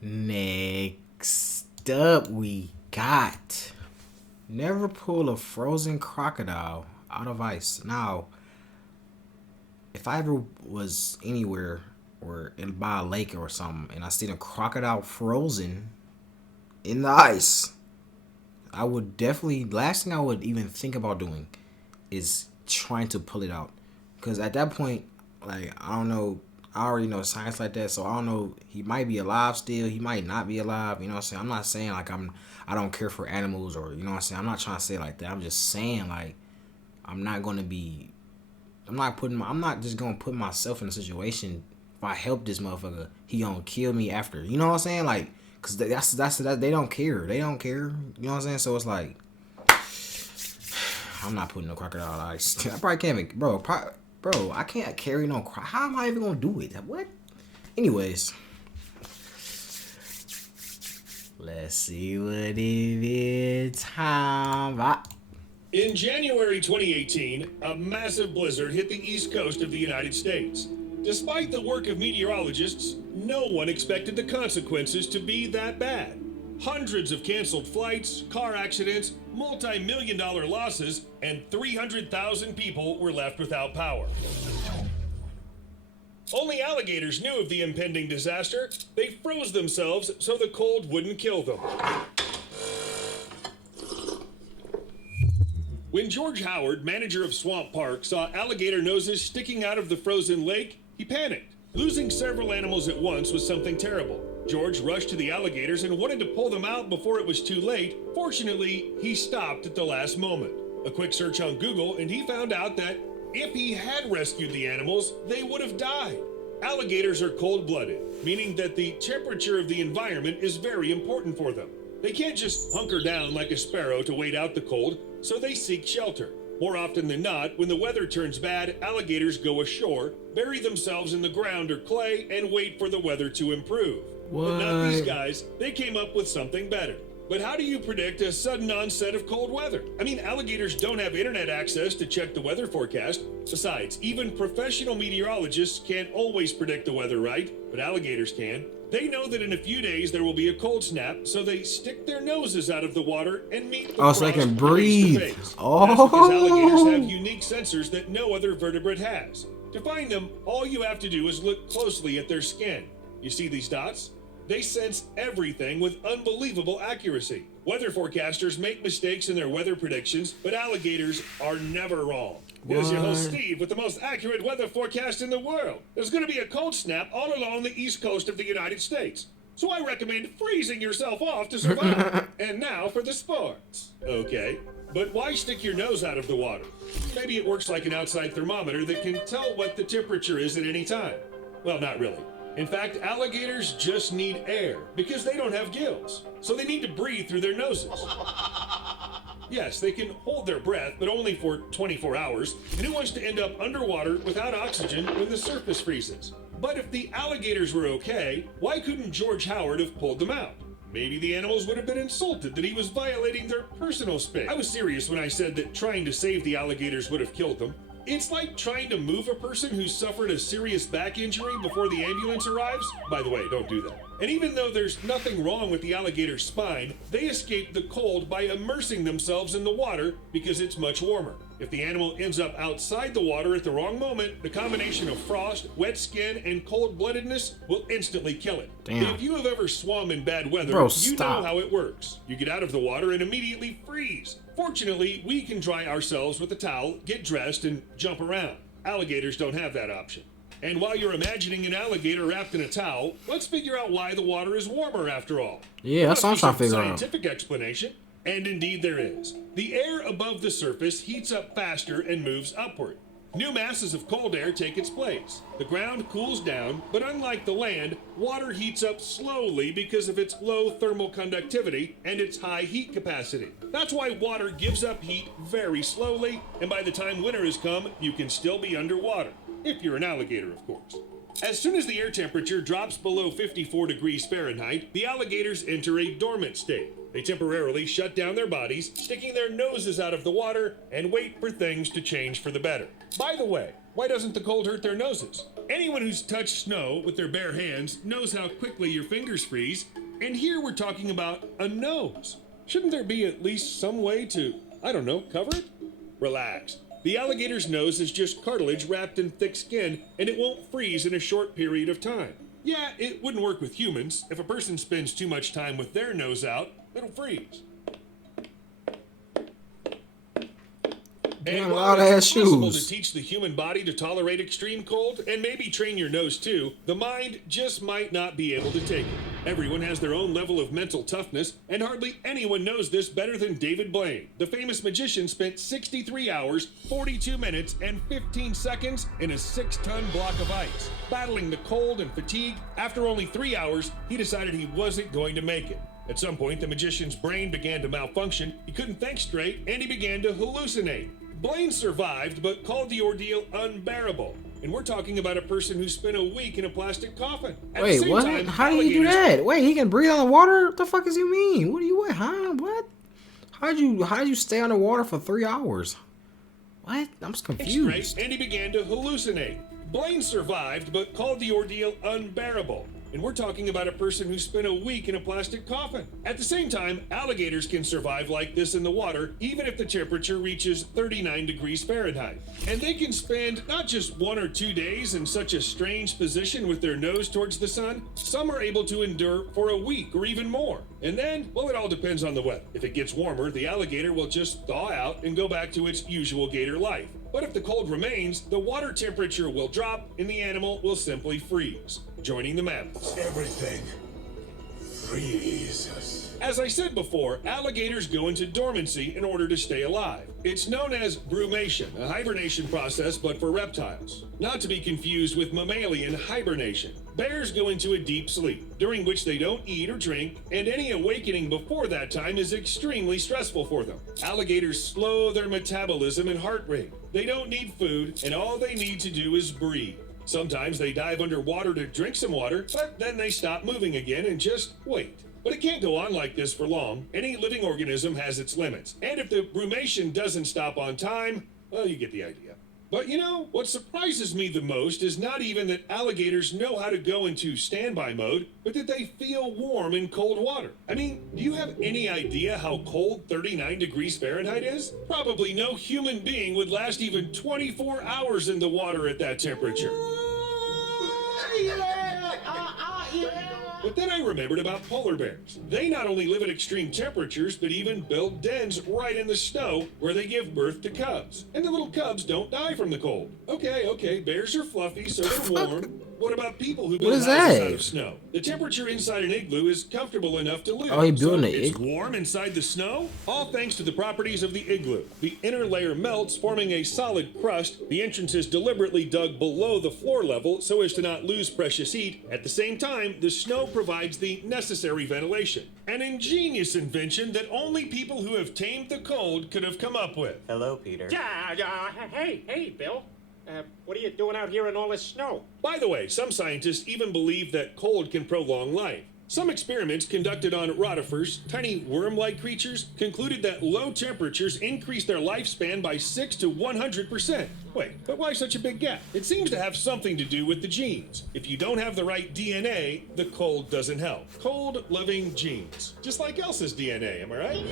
Next up, we got never pull a frozen crocodile out of ice. Now, if I ever was anywhere or by a lake or something and I seen a crocodile frozen in the ice, I would definitely, last thing I would even think about doing is trying to pull it out. Because at that point, like, I don't know, I already know science like that, so I don't know, he might be alive still, he might not be alive, you know what I'm saying? I'm not saying like I don't care for animals, or you know what I'm saying? I'm not trying to say it like that. I'm just saying like I'm not gonna be I'm not just gonna put myself in a situation. If I help this motherfucker, he gonna kill me after. You know what I'm saying? Like, cause that's that they don't care. They don't care. You know what I'm saying? So it's like I'm not putting no crocodile ice. I probably can't make, bro. I can't carry no. How am I even gonna do it? What? Anyways, let's see what it is. Time. In January 2018, a massive blizzard hit the east coast of the United States. Despite the work of meteorologists, no one expected the consequences to be that bad. Hundreds of canceled flights, car accidents, multi-million-dollar losses, and 300,000 people were left without power. Only alligators knew of the impending disaster. They froze themselves so the cold wouldn't kill them. When George Howard, manager of Swamp Park, saw alligator noses sticking out of the frozen lake, he panicked. Losing several animals at once was something terrible. George rushed to the alligators and wanted to pull them out before it was too late. Fortunately, he stopped at the last moment. A quick search on Google and he found out that if he had rescued the animals, they would have died. Alligators are cold-blooded, meaning that the temperature of the environment is very important for them. They can't just hunker down like a sparrow to wait out the cold, so they seek shelter. More often than not, when the weather turns bad, alligators go ashore, bury themselves in the ground or clay, and wait for the weather to improve. What? But not these guys. They came up with something better. But how do you predict a sudden onset of cold weather? I mean, alligators don't have internet access to check the weather forecast. Besides, even professional meteorologists can't always predict the weather right, but alligators can. They know that in a few days there will be a cold snap, so they stick their noses out of the water and meet the frost so they can face breathe. to face. Oh. That's because alligators have unique sensors that no other vertebrate has. To find them, all you have to do is look closely at their skin. You see these dots? They sense everything with unbelievable accuracy. Weather forecasters make mistakes in their weather predictions, but alligators are never wrong. Here's your host, Steve, with the most accurate weather forecast in the world. There's going to be a cold snap all along the east coast of the United States. So I recommend freezing yourself off to survive. And now for the sports. Okay, but why stick your nose out of the water? Maybe it works like an outside thermometer that can tell what the temperature is at any time. Well, not really. In fact, alligators just need air because they don't have gills. So they need to breathe through their noses. Yes, they can hold their breath, but only for 24 hours. And who wants to end up underwater without oxygen when the surface freezes? But if the alligators were okay, why couldn't George Howard have pulled them out? Maybe the animals would have been insulted that he was violating their personal space. I was serious when I said that trying to save the alligators would have killed them. It's like trying to move a person who suffered a serious back injury before the ambulance arrives. By the way, don't do that. And even though there's nothing wrong with the alligator's spine, they escape the cold by immersing themselves in the water because it's much warmer. If the animal ends up outside the water at the wrong moment, the combination of frost, wet skin, and cold-bloodedness will instantly kill it. Damn. If you have ever swum in bad weather, Bro, you know stop. how it works. You get out of the water and immediately freeze. Fortunately, we can dry ourselves with a towel, get dressed, and jump around. Alligators don't have that option. And while you're imagining an alligator wrapped in a towel, let's figure out why the water is warmer after all. Yeah, that's what I'm trying to figure out. Scientific explanation, and indeed there is. The air above the surface heats up faster and moves upward. New masses of cold air take its place. The ground cools down, but unlike the land, water heats up slowly because of its low thermal conductivity and its high heat capacity. That's why water gives up heat very slowly, and by the time winter has come, you can still be underwater. If you're an alligator, of course. As soon as the air temperature drops below 54 degrees Fahrenheit, the alligators enter a dormant state. They temporarily shut down their bodies, sticking their noses out of the water, and wait for things to change for the better. By the way, Why doesn't the cold hurt their noses? Anyone who's touched snow with their bare hands knows how quickly your fingers freeze, and here we're talking about a nose. Shouldn't there be at least some way to, I don't know, cover it? Relax. The alligator's nose is just cartilage wrapped in thick skin, and it won't freeze in a short period of time. Yeah, it wouldn't work with humans. If a person spends too much time with their nose out, it'll freeze. Damn, And a while lot of it's ass possible shoes. to teach the human body to tolerate extreme cold, and maybe train your nose too, the mind just might not be able to take it. Everyone has their own level of mental toughness, and hardly anyone knows this better than David Blaine. The famous magician spent 63 hours, 42 minutes, and 15 seconds in a 6-ton block of ice. Battling the cold and fatigue, after only 3 hours, he decided he wasn't going to make it. At some point, the magician's brain began to malfunction, he couldn't think straight, and he began to hallucinate. Blaine survived, but called the ordeal unbearable. And we're talking about a person who spent a week in a plastic coffin. At the Wait, same what? time, How do you do alligators- that? Wait, he can breathe underwater? What the fuck does you mean? What do you, what? Huh? What? How'd you stay underwater for 3 hours? What? I'm just confused. Straight, and he began to hallucinate. Blaine survived, but called the ordeal unbearable. And we're talking about a person who spent a week in a plastic coffin. At the same time, alligators can survive like this in the water, even if the temperature reaches 39 degrees Fahrenheit. And they can spend not just 1 or 2 days in such a strange position with their nose towards the sun. Some are able to endure for a week or even more. And then, well, it all depends on the weather. If it gets warmer, the alligator will just thaw out and go back to its usual gator life. But if the cold remains, the water temperature will drop and the animal will simply freeze, joining the mammals. Everything freezes. As I said before, alligators go into dormancy in order to stay alive. It's known as brumation, a hibernation process but for reptiles. Not to be confused with mammalian hibernation. Bears go into a deep sleep, during which they don't eat or drink, and any awakening before that time is extremely stressful for them. Alligators slow their metabolism and heart rate. They don't need food, and all they need to do is breathe. Sometimes they dive underwater to drink some water, but then they stop moving again and just wait. But it can't go on like this for long. Any living organism has its limits. And if the brumation doesn't stop on time, well, you get the idea. But you know, what surprises me the most is not even that alligators know how to go into standby mode, but that they feel warm in cold water. I mean, do you have any idea how cold 39 degrees Fahrenheit is? Probably no human being would last even 24 hours in the water at that temperature. But then I remembered about polar bears. They not only live at extreme temperatures, but even build dens right in the snow where they give birth to cubs. And the little cubs don't die from the cold. Okay, bears are fluffy, so they're warm. What about people who build is houses that? out of snow? The temperature inside an igloo is comfortable enough to live. Oh, he building so an it's igloo? warm inside the snow? All thanks to the properties of the igloo. The inner layer melts, forming a solid crust. The entrance is deliberately dug below the floor level so as to not lose precious heat. At the same time, the snow provides the necessary ventilation. An ingenious invention that only people who have tamed the cold could have come up with. Hello, Peter. Hey, Bill. What are you doing out here in all this snow? By the way, some scientists even believe that cold can prolong life. Some experiments conducted on rotifers, tiny worm-like creatures, concluded that low temperatures increase their lifespan by 6 to 100%. Wait, but why such a big gap? It seems to have something to do with the genes. If you don't have the right DNA, the cold doesn't help. Cold-loving genes. Just like Elsa's DNA, am I right?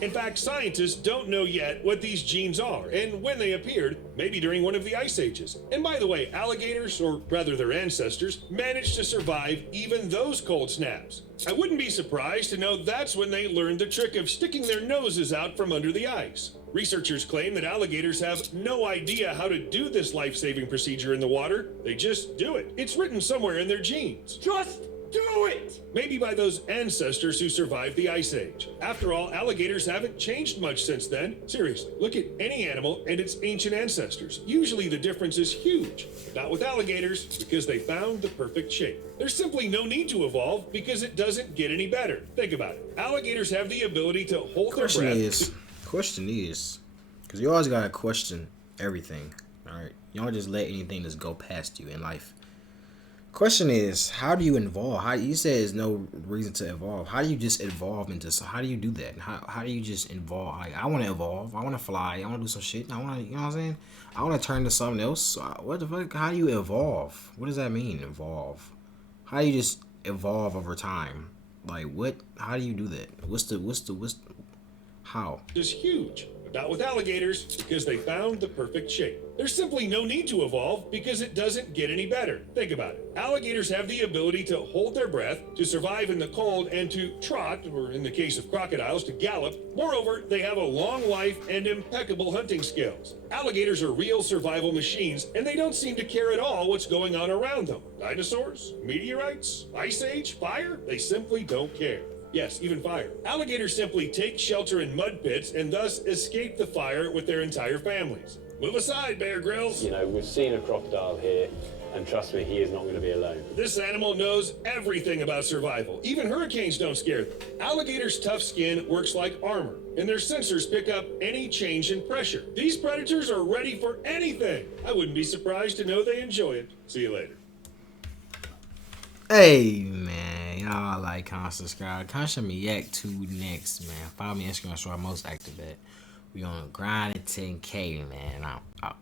In fact, scientists don't know yet what these genes are and when they appeared, maybe during one of the ice ages. And by the way, alligators, or rather their ancestors, managed to survive even those cold snaps. I wouldn't be surprised to know that's when they learned the trick of sticking their noses out from under the ice. Researchers claim that alligators have no idea how to do this life-saving procedure in the water. They just do it. It's written somewhere in their genes. Just do it! Maybe by those ancestors who survived the Ice Age. After all, alligators haven't changed much since then. Seriously, look at any animal and its ancient ancestors. Usually the difference is huge. Not with alligators, because they found the perfect shape. There's simply no need to evolve because it doesn't get any better. Think about it. Alligators have the ability to hold their breath. Question is, because you always gotta question everything, all right? You don't just let anything just go past you in life. Question is, how do you evolve? How you say there's no reason to evolve? How do you just evolve into? So how do you do that? How do you just evolve? Like I want to evolve. I want to fly. I want to do some shit. I want to, you know what I'm saying? I want to turn to something else. What the fuck? How do you evolve? What does that mean? Evolve? How do you just evolve over time? Like what? How do you do that? What's how? Is huge. Not with alligators, because they found the perfect shape. There's simply no need to evolve because it doesn't get any better. Think about it. Alligators have the ability to hold their breath, to survive in the cold, and to trot, or in the case of crocodiles, to gallop. Moreover, they have a long life and impeccable hunting skills. Alligators are real survival machines, and they don't seem to care at all what's going on around them. Dinosaurs? Meteorites? Ice Age? Fire? They simply don't care. Yes, even fire. Alligators simply take shelter in mud pits and thus escape the fire with their entire families. Move aside, Bear Grylls. You know, we've seen a crocodile here, and trust me, he is not going to be alone. This animal knows everything about survival. Even hurricanes don't scare them. Alligators' tough skin works like armor, and their sensors pick up any change in pressure. These predators are ready for anything. I wouldn't be surprised to know they enjoy it. See you later. Hey man, y'all like, comment, subscribe. Comment me yak 2 next, man. Follow me on Instagram, so I'm most active at. We on the grind at 10K, man. I'm out.